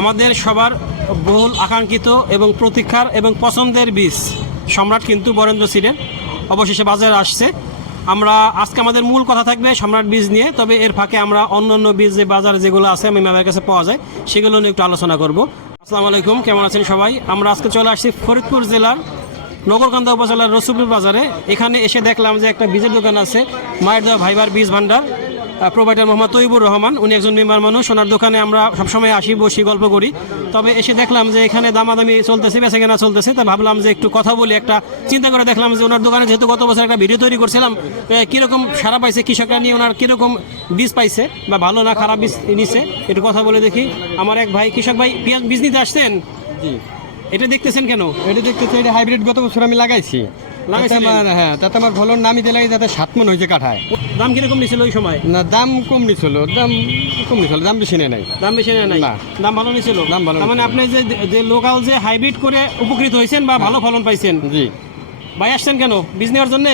আমাদের সবার বহুল আকাঙ্ক্ষিত এবং প্রতীক্ষার এবং পছন্দের বীজ। সম্রাট কিন্তু বরেন্দ্র সিটের অবশেষে বাজারে আসছে। আমরা, আজকে আমাদের মূল কথা থাকবে সম্রাট বীজ নিয়ে, তবে এর ফাঁকে আমরা অন্য অন্য বীজ যে বাজারে যেগুলো আছে, আমি ম্যামের কাছে পাওয়া যায়, সেগুলো নিয়ে একটু আলোচনা করব। আসসালামু আলাইকুম, কেমন আছেন সবাই? আমরা আজকে চলে আসছি ফরিদপুর জেলার নগরকান্দা উপজেলার রসুলপুর বাজারে। এখানে এসে দেখলাম যে একটা বীজের দোকান আছে, মায়ের দেওয়া ভাইবার বীজ ভান্ডার প্রোভাইডার মোহাম্মদ তৈবুর রহমান, উনি একজন মেম্বার মানুষ, ওনার দোকানে আমরা সবসময় আসি, বসি, গল্প করি। তবে এসে দেখলাম যে এখানে দামাদামি চলতেছে বেচা কেনা চলতেছে, তা ভাবলাম যে একটু কথা বলি, একটা চিন্তা করে দেখলাম যে ওনার দোকানে যেহেতু গত বছর একটা ভিডিও তৈরি করছিলাম কীরকম সারা পাইছে, কৃষকরা নিয়ে ওনার কীরকম বীজ পাইছে, বা ভালো না খারাপ বীজ নিছে, একটু কথা বলে দেখি। আমার এক ভাই, কৃষক ভাই, পেঁয়াজ বীজ নিতে আসছেন? জি। এটা দেখতেছেন কেন? এটা দেখতেছি এটা হাইব্রিড গত বছর আমি লাগাইছি। আমার হ্যাঁ তাতে আমার ফলন নামি দিলে যাতে সাত মন হয়েছে কাঠায়। দাম কীরকম নিছিল ওই সময়? না দাম কম নিছিল দাম কম নিছিল দাম বেশি নেই নাই। দাম বেশি না নাই? না। দাম ভালো নিছিল? দাম ভালো তার মানে আপনি যে যে লোকাল যে হাইব্রিড করে উপকৃত হয়েছেন বা ভালো ফলন পাইছেন জি। ভাই আসছেন কেন? বীজ নেওয়ার জন্য?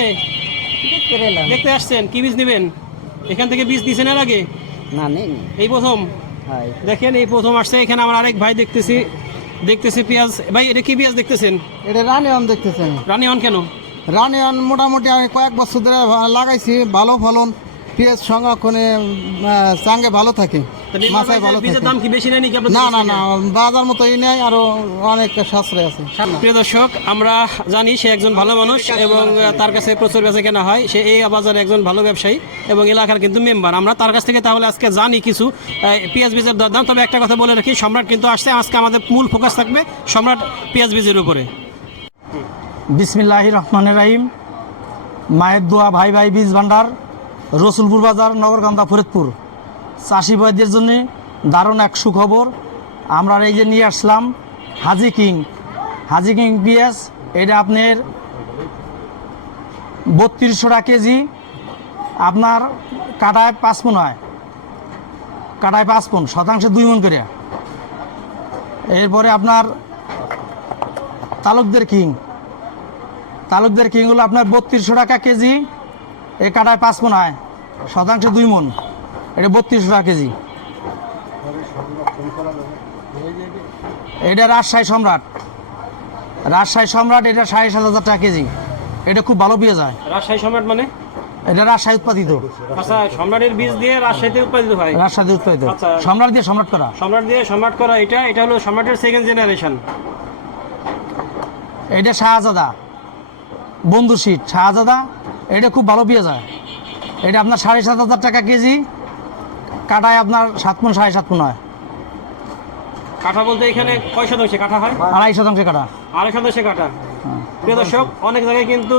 দেখতে আসছেন? কি বীজ নেবেন? এখান থেকে বীজ দিয়েছেন এর আগে? না নেই এই প্রথম? দেখেন এই প্রথম আসছে। এখানে আমার আরেক ভাই দেখতেছি। দেখতেছি পেঁয়াজ। ভাই এটা কি পেঁয়াজ দেখতেছেন? এটা রানিয়ন দেখতেছেন। রানি অন কেন? রানিয়ন মোটামুটি আমি কয়েক বছর ধরে লাগাইছি ভালো ফলন। পেঁয়াজ সংরক্ষণে চাঙ্গে ভালো থাকে মাথায় ভালো বীজের থাকে। দাম কি বেশি নেই নাকি না না না বাজার মতোই নেই আরও অনেক সাশ্রয় আছে। প্রিয় দর্শক আমরা জানি সে একজন ভালো মানুষ এবং তার কাছে প্রচুর বেচা কেনা হয়। সে এই বাজারে একজন ভালো ব্যবসায়ী এবং এলাকার কিন্তু মেম্বার। আমরা তার কাছ থেকে তাহলে আজকে জানি কিছু পেঁয়াজ বীজের দরদাম তবে একটা কথা বলে রাখি সম্রাট কিন্তু আসছে। আজকে আমাদের মূল ফোকাস থাকবে সম্রাট পেঁয়াজ বীজের উপরে। বিসমিল্লাহ রহমান রাহিম। মায়ের দোয়া ভাই ভাই বীজ ভান্ডার। রসুলপুর বাজার নগরকান্দা ফরিদপুর। চাষি ভাইদের জন্য দারুণ এক সুখবর। আমরা এই যে নিয়ে আসলাম Haji king. Haji king PS, এটা আপনার বত্রিশশো টাকা কেজি। আপনার কাটায় পাঁচ পন হয়। কাটায় পাঁচ পন শতাংশে দুই মন করে। এরপরে আপনার তালুকদের কিং। তালুকদের কিং হলো আপনার বত্রিশশো টাকা কেজি। এ কাটায় পাঁচ মন হয়। শতাংশে দুই মন। এটা বত্রিশশো টাকা কেজি। এটা রাজশাহী সম্রাট। রাজশাহী সম্রাট এটা সাড়ে সাত হাজার টাকা কেজি। এটা খুব ভালো পেয়ে যায় রাজশাহী সম্রাট মানে? এটা রাজশাহী উৎপাদিত। আচ্ছা সম্রাটের বীজ দিয়ে রাজশাহীতে উৎপাদিত হয়। রাজশাহী উৎপাদিত। আচ্ছা। সম্রাট দিয়ে সম্রাট করা। সম্রাট দিয়ে সম্রাট করা এটা এটা হলো সম্রাটের সেকেন্ড জেনারেশন এটা শাহজাদা। বন্ধু সিট শাহজাদা এটা খুব ভালো পেয়ে যায় এটা আপনার সাড়ে সাত হাজার টাকা কেজি। কাটায় আপনার সাত মন সাড়ে সাত মন হয়। কাঠা বলতে এখানে কয় শতাংশে কাঠা হয়? আড়াই শতাংশে কাটা। আড়াই শতাংশে কাটা। প্রিয় দর্শক অনেক জায়গায় কিন্তু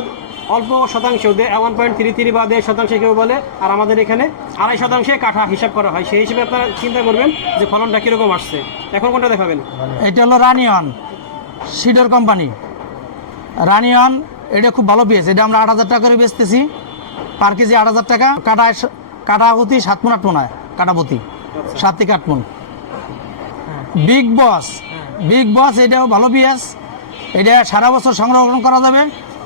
অল্প শতাংশ ওয়ান পয়েন্ট থ্রি থ্রি বা দেড় শতাংশে কেউ বলে আর আমাদের এখানে আড়াই শতাংশে কাঠা হিসাব করা হয়। সেই হিসেবে আপনারা চিন্তা করবেন যে ফলনটা কীরকম আসছে। এখন কোনটা দেখাবেন? এটা হলো রানিয়ন সিডর কোম্পানি। রানিয়ন এটা খুব ভালো পেয়েছে এটা আমরা আট হাজার টাকা করে বেচতেছি। পার কেজি আট হাজার টাকা কাটায় স- কাটাপতি সাত মন আট মন হয় কাটাপতি সাত থেকে আট মন। বিগ বস বিগ বস এটাও ভালো পেঁয়াজ এটা সারা বছর সংরক্ষণ করা যাবে।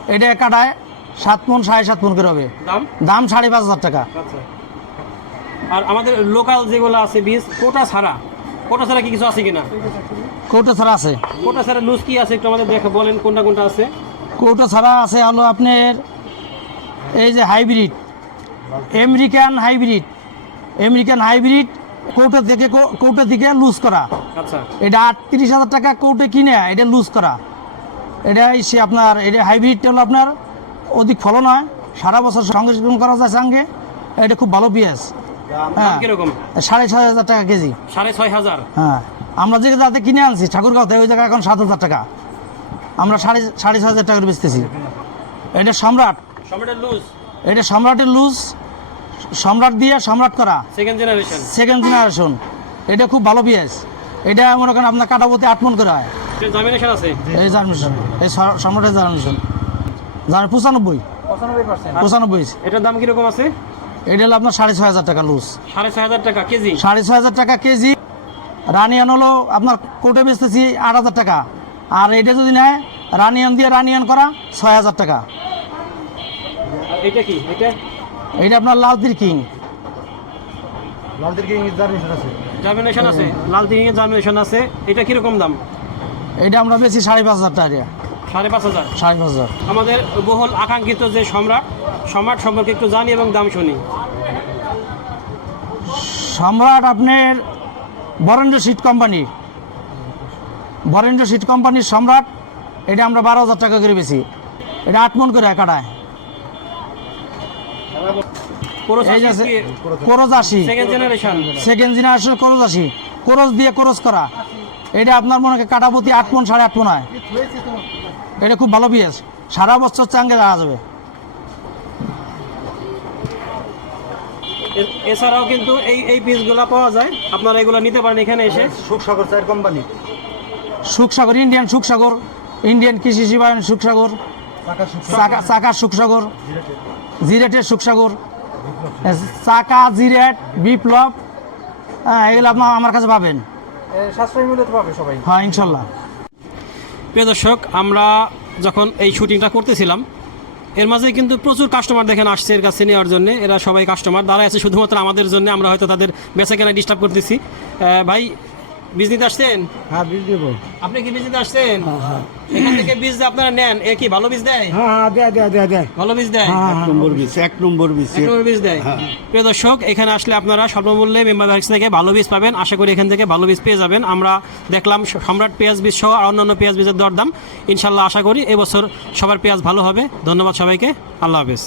এটা কাটায় সাত মন সাড়ে সাত মন করে হবে। দাম? দাম সাড়ে পাঁচ হাজার টাকা। আচ্ছা। আর আমাদের লোকাল যেগুলো আছে বীজ কোটা ছাড়া কোটা ছাড়া কি কিছু আছে কিনা? কৌটো ছাড়া আছে। কোটা ছাড়া লুজ কি আছে একটু আমাদের দেখে বলেন কোনটা কোনটা আছে? কৌটো ছাড়া আছে হলো আপনার এই যে hybrid American hybrid American hybrid কৌটো থেকে কৌটো থেকে লুজ করা। আচ্ছা। এটা আটত্রিশ হাজার টাকা কৌটো কিনে এটা লুজ করা। এটা সে আপনার এটা হাইব্রিডটা হলো আপনার অধিক ফলন হয় সারা বছর সংরক্ষণ করা যায় সঙ্গে। এটা খুব ভালো পেঁয়াজ। হ্যাঁ। সাড়ে ছয় হাজার টাকা কেজি। সাড়ে ছয় হাজার? হ্যাঁ। আমরা যে যাতে কিনে আনছি ঠাকুরগাঁওতে ওই জায়গায় এখন সাত হাজার টাকা। আমরা সাড়ে সাড়ে ছয় হাজার টাকা করে বেচতেছি। এটা সম্রাট। এটা সম্রাটের লুজ সম্রাট দিয়ে সম্রাট করা। সেকেন্ড জেনারেশন সেকেন্ড জেনারেশন এটা খুব ভালো পেঁয়াজ এটা মনে করেন আপনার কাটাপতি আট মন করে হয়। আছে? এই জার্মিনেশন এই সম্রাটের জার্মিনেশন জার পঁচানব্বই। পঁচানব্বই। এটার দাম কীরকম আছে? এটা হলো আপনার সাড়ে ছয় হাজার টাকা লুজ। সাড়ে ছয় হাজার টাকা কেজি? সাড়ে ছয় হাজার টাকা কেজি। রানিয়ান হলো আপনার কোটে বেচতেছি আট হাজার টাকা। আর এটা যদি নেয় রানিয়ান দিয়ে রানিয়ান করা ছয় হাজার টাকা। এটা কি? এটা? এটা আপনার লালতির কিং। লালদের কি জার্মিনেশন আছে। জার্মিনেশন আছে। লাল তিরিঙের জার্মিনেশন আছে। এটা কীরকম দাম? এটা আমরা বেশি সাড়ে পাঁচ হাজার টাকা। সাড়ে পাঁচ হাজার? সাড়ে পাঁচ হাজার। আমাদের বহুল আকাঙ্ক্ষিত যে সম্রাট সম্রাট সম্পর্কে একটু জানি এবং দাম শুনি। সম্রাট আপনার Barendra seed company. Barendra seed কোম্পানির সম্রাট এটা আমরা বারো হাজার টাকা করে বেশি এটা আট মন করে কাটায়। এই যে আছে করজ আশি সেকেন্ড জেনারেশন করজ আশি করজ দিয়ে করজ করা। এটা আপনার মনে কাটাপতি আট সাড়ে আট হয়? এটা খুব ভালো পিএস সারা বছর চাঙ্গে দেওয়া যাবে। এছাড়াও কিন্তু এই এই পিসগুলো পাওয়া যায়। আপনারা এগুলো নিতে পারেন এখানে এসে। সুখসাগর চায়ের company Sukhsagar Indian Sukhsagar Indian কৃষি সুখসাগর। চাকা চাকা সুখসাগর জিরেটের সুখসাগর চাকা জিরেট বিপ্লব হ্যাঁ এগুলো আপনার আমার কাছে পাবেন। সাশ্রয়ী মূল্যে পাবে সবাই। হ্যাঁ ইনশাল্লাহ। প্রিয় দর্শক আমরা যখন এই শুটিংটা করতেছিলাম এর মাঝে কিন্তু প্রচুর কাস্টমার দেখেন আসছে এর কাছে নেওয়ার জন্য। এরা সবাই কাস্টমার দাঁড়ায় আছে শুধুমাত্র আমাদের জন্য। আমরা হয়তো তাদের বেচা কেনা ডিস্টার্ব করতেছি ভাই বীজ নিতে আসছেন? হ্যাঁ বীজ দেবো। আপনি কি বীজ নিতে আসছেন এখান থেকে বীজ আপনারা নেন এ কি ভালো বীজ দেয়? হ্যাঁ হ্যাঁ দেয় দেয় দেয় দেয়। ভালো বীজ দেয়? নম্বর বীজ এক নম্বর বীজ। এক নম্বর বীজ দেয়। প্রিয় দর্শক এখানে আসলে আপনারা স্বল্পমূল্যে মেম্বার থেকে ভালো বীজ পাবেন। আশা করি এখান থেকে ভালো বীজ পেয়ে যাবেন। আমরা দেখলাম সম্রাট পেঁয়াজ বীজ সহ আর অন্যান্য পেঁয়াজ বীজের দরদাম। ইনশাল্লাহ আশা করি এবছর সবার পেঁয়াজ ভালো হবে। ধন্যবাদ সবাইকে। আল্লাহ হাফেজ।